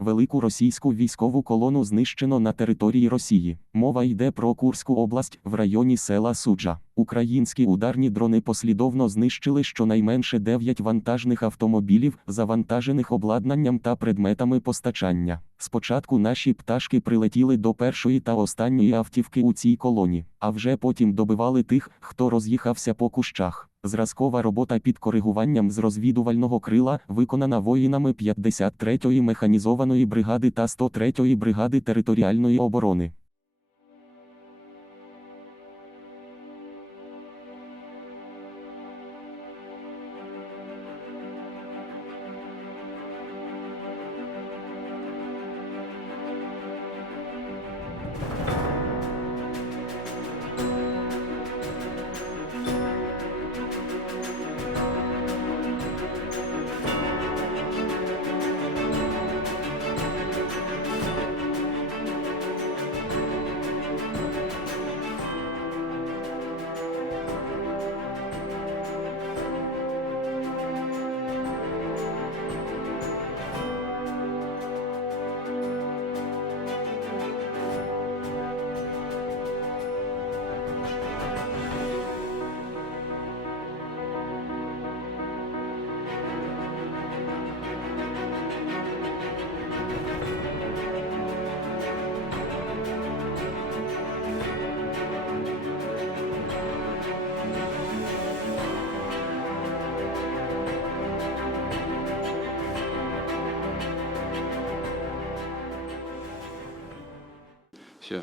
Велику російську військову колону знищено на території Росії. Мова йде про Курську область в районі села Суджа. Українські ударні дрони послідовно знищили щонайменше 9 вантажних автомобілів, завантажених обладнанням та предметами постачання. Спочатку наші пташки прилетіли до першої та останньої автівки у цій колоні, а вже потім добивали тих, хто роз'їхався по кущах. Зразкова робота під коригуванням з розвідувального крила виконана воїнами 53-ї механізованої бригади та 103-ї бригади територіальної оборони. Все.